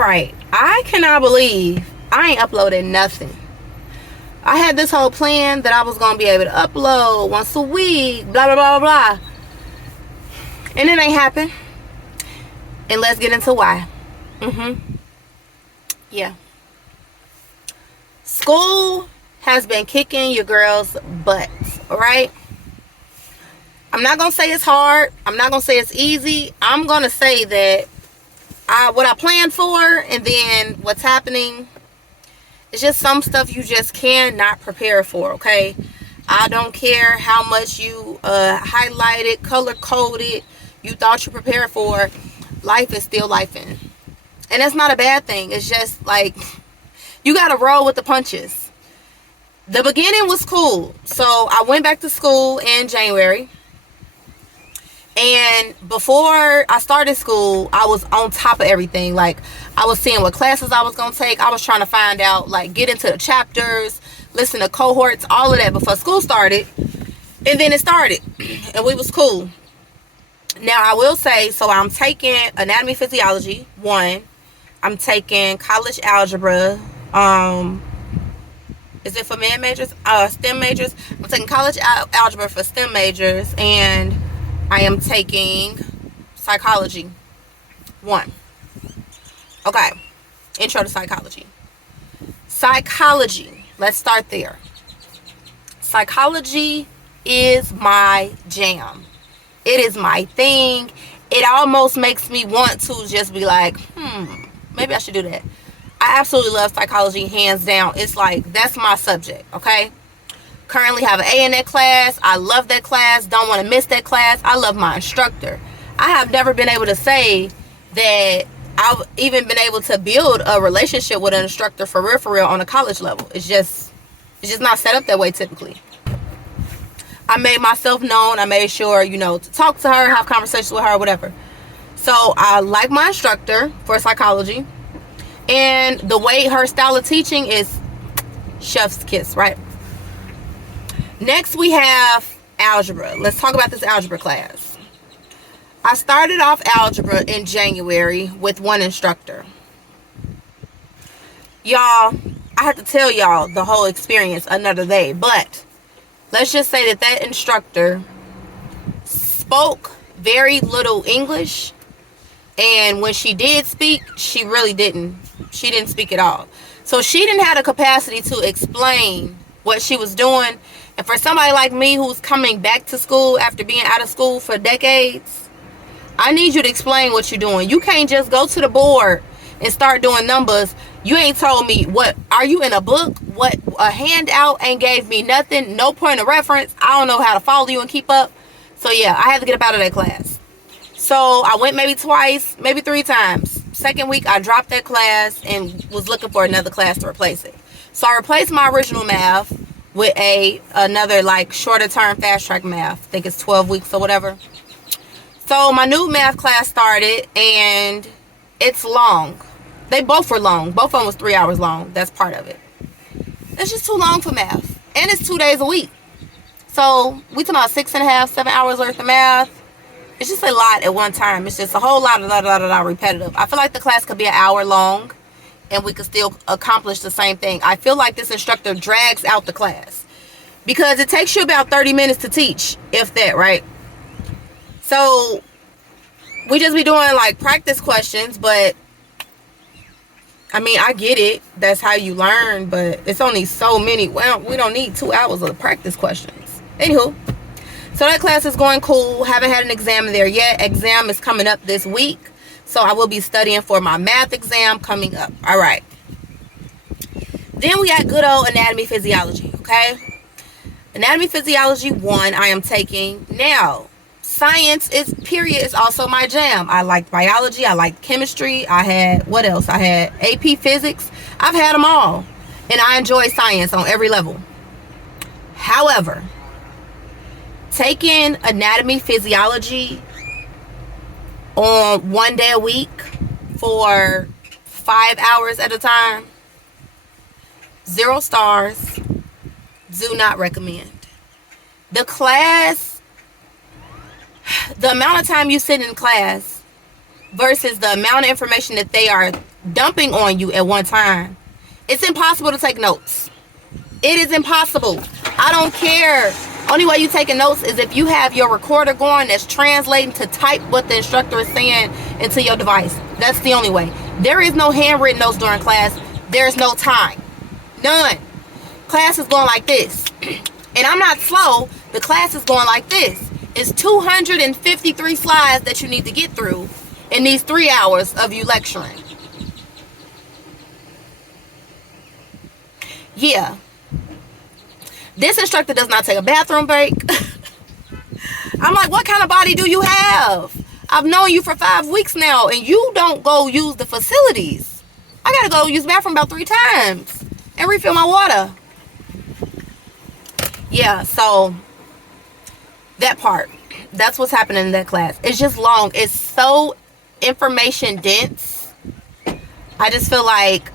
Alright, I cannot believe I ain't uploaded nothing. I had this whole plan that I was going to be able to upload once a week, blah, blah, blah, blah. And it ain't happened. And let's get into why. Yeah. School has been kicking your girls' butts, alright? I'm not going to say it's hard. I'm not going to say it's easy. I'm going to say that what I planned for and then what's happening, it's just some stuff you just cannot prepare for, okay? I don't care how much you highlighted, color-coded, you thought you prepared for. Life is still lifing. And that's not a bad thing. It's just like, you got to roll with the punches. The beginning was cool. So I went back to school in January. And before I started school, I was on top of everything. Like, I was seeing what classes I was going to take. I was trying to find out, like, get into the chapters, listen to cohorts, all of that before school started. And then it started. And we was cool. Now, I will say, so I'm taking anatomy physiology, 1. I'm taking college algebra. Is it for STEM majors? I'm taking college algebra for STEM majors. And I am taking psychology 1. Okay. Intro to psychology. Psychology. Let's start there. Psychology is my jam. It is my thing. It almost makes me want to just be like, maybe I should do that. I absolutely love psychology, hands down. It's like, that's my subject, okay? Currently have an A in that class. I love that class. Don't want to miss that class. I love my instructor. I have never been able to say that I've even been able to build a relationship with an instructor for real on a college level. It's just not set up that way typically. I made myself known. I made sure, to talk to her, have conversations with her, whatever. So I like my instructor for psychology. And the way her style of teaching is chef's kiss, right? Next, we have algebra. Let's talk about this algebra class. I started off algebra in January with one instructor. Y'all, I have to tell y'all the whole experience another day, but let's just say that instructor spoke very little English, and when she did speak, she didn't speak at all. So she didn't have the capacity to explain what she was doing. And for somebody like me who's coming back to school after being out of school for decades, I need you to explain what you're doing. You can't just go to the board and start doing numbers. You ain't told me what, are you in a book? What, a handout ain't gave me nothing, no point of reference. I don't know how to follow you and keep up. So yeah, I had to get up out of that class. So I went maybe twice, maybe 3 times. Second week, I dropped that class and was looking for another class to replace it. So I replaced my original math with another like shorter term fast track math. I think it's 12 weeks or whatever. So my new math class started and it's long. They both were long. Both of them was 3 hours long. That's part of it. It's just too long for math. And it's 2 days a week. So we talking about 6.5, 7 hours worth of math. It's just a lot at one time. It's just a whole lot of repetitive. I feel like the class could be an hour long and we could still accomplish the same thing. I feel like this instructor drags out the class because it takes you about 30 minutes to teach, if that, right? So we just be doing like practice questions, but I mean, I get it. That's how you learn, but it's only so many. Well, we don't need 2 hours of practice questions. Anywho, so that class is going cool. Haven't had an exam there yet. Exam is coming up this week. So I will be studying for my math exam coming up. All right. Then we got good old anatomy physiology, okay? Anatomy physiology 1 I am taking now. Science is also my jam. I like biology. I like chemistry. I had, what else? I had AP physics. I've had them all. And I enjoy science on every level. However, taking anatomy physiology on 1 day a week for 5 hours at a time, 0 stars, do not recommend. The class, the amount of time you sit in class versus the amount of information that they are dumping on you at one time. It's impossible to take notes. It is impossible. I don't care. Only way you taking notes is if you have your recorder going that's translating to type what the instructor is saying into your device. That's the only way. There is no handwritten notes during class. There's no time. None. Class is going like this. And I'm not slow. The class is going like this. It's 253 slides that you need to get through in these 3 hours of you lecturing. Yeah. This instructor does not take a bathroom break. I'm like, what kind of body do you have? I've known you for 5 weeks now, and you don't go use the facilities. I gotta go use the bathroom about 3 times and refill my water. Yeah, so that part, that's what's happening in that class. It's just long. It's so information dense. I just feel like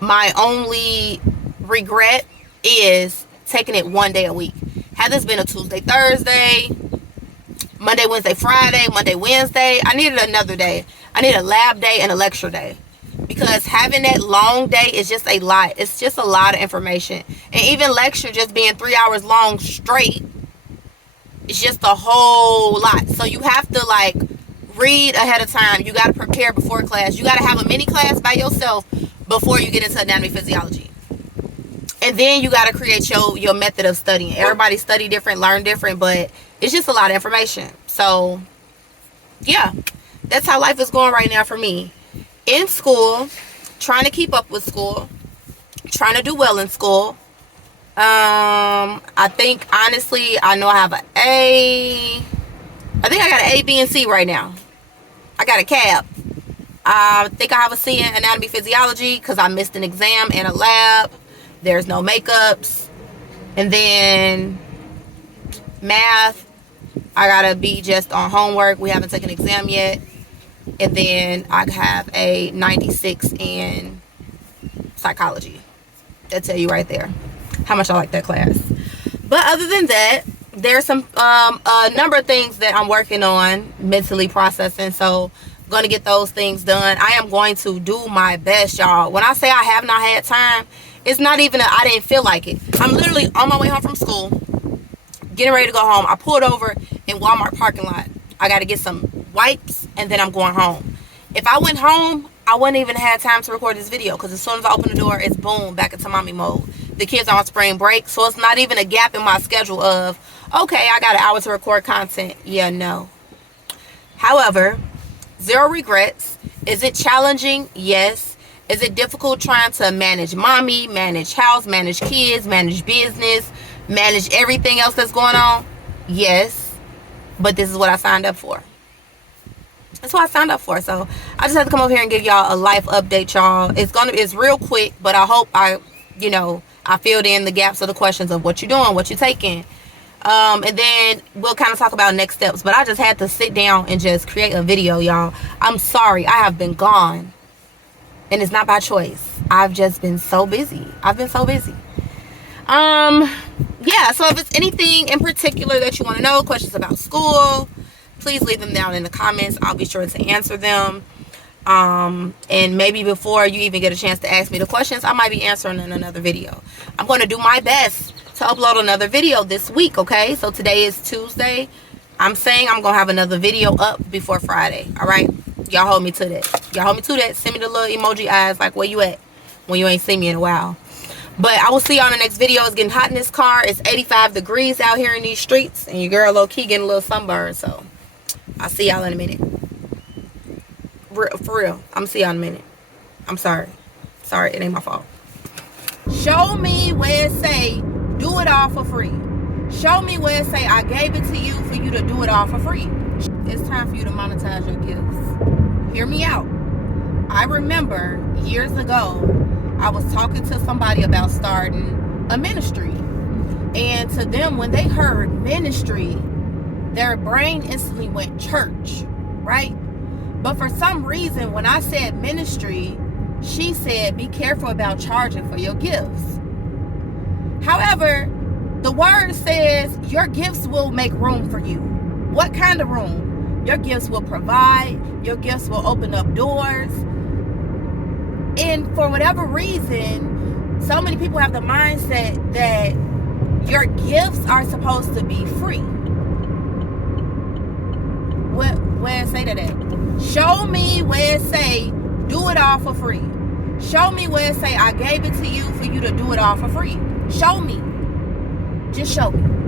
my only regret is taking it one day a week. Had this been a Tuesday, Thursday, Monday, Wednesday, Friday, Monday, Wednesday, I needed another day. I need a lab day and a lecture day. Because having that long day is just a lot. It's just a lot of information. And even lecture just being 3 hours long straight, it's just a whole lot. So you have to like read ahead of time. You got to prepare before class. You got to have a mini class by yourself before you get into anatomy physiology. And then you got to create your method of studying. Everybody study different, learn different, but it's just a lot of information. So yeah, that's how life is going right now for me. In school, trying to keep up with school, trying to do well in school. I think honestly, I know I have an A. I think I got an A, B, and C right now. I got a CAB. I think I have a C in anatomy physiology because I missed an exam and a lab. There's no makeups. And then math, I gotta be just on homework. We haven't taken an exam yet. And then I have a 96 in psychology. That'll tell you right there how much I like that class. But other than that, there's some a number of things that I'm working on mentally processing. So I'm going to get those things done. I am going to do my best, y'all. When I say I have not had time, it's not even I didn't feel like it. I'm literally on my way home from school, getting ready to go home. I pulled over in Walmart parking lot. I got to get some wipes, and then I'm going home. If I went home, I wouldn't even have time to record this video because as soon as I open the door, it's boom, back into mommy mode. The kids are on spring break, so it's not even a gap in my schedule of, okay, I got an hour to record content. Yeah, no. However, zero regrets. Is it challenging? Yes. Is it difficult trying to manage mommy, manage house, manage kids, manage business, manage everything else that's going on? Yes. But this is what I signed up for. That's what I signed up for. So I just have to come over here and give y'all a life update, y'all. It's real quick, but I hope I filled in the gaps of the questions of what you're doing, what you're taking. And then we'll kind of talk about next steps. But I just had to sit down and just create a video, y'all. I'm sorry. I have been gone. And it's not by choice. I've just been so busy. I've been so busy. Yeah, so if it's anything in particular that you want to know, questions about school, please leave them down in the comments. I'll be sure to answer them. And maybe before you even get a chance to ask me the questions, I might be answering in another video. I'm going to do my best to upload another video this week, okay? So today is Tuesday. I'm saying I'm going to have another video up before Friday, all right? Y'all hold me to that. Y'all hold me to that. Send me the little emoji eyes like, where you at? When you ain't seen me in a while. But I will see y'all in the next video. It's getting hot in this car. It's 85 degrees out here in these streets. And your girl low-key getting a little sunburn. So I'll see y'all in a minute. For real. I'm see y'all in a minute. I'm sorry. Sorry, it ain't my fault. Show me where it say, do it all for free. Show me where it say, I gave it to you for you to do it all for free. It's time for you to monetize your gifts. Hear me out. I remember years ago, I was talking to somebody about starting a ministry. And to them, when they heard ministry, their brain instantly went church, right? But for some reason, when I said ministry, she said, be careful about charging for your gifts. However, the word says your gifts will make room for you. What kind of room? Your gifts will provide. Your gifts will open up doors. And for whatever reason, so many people have the mindset that your gifts are supposed to be free. Where it say that at? Show me where it say do it all for free. Show me where it say I gave it to you for you to do it all for free. Show me. Just show me.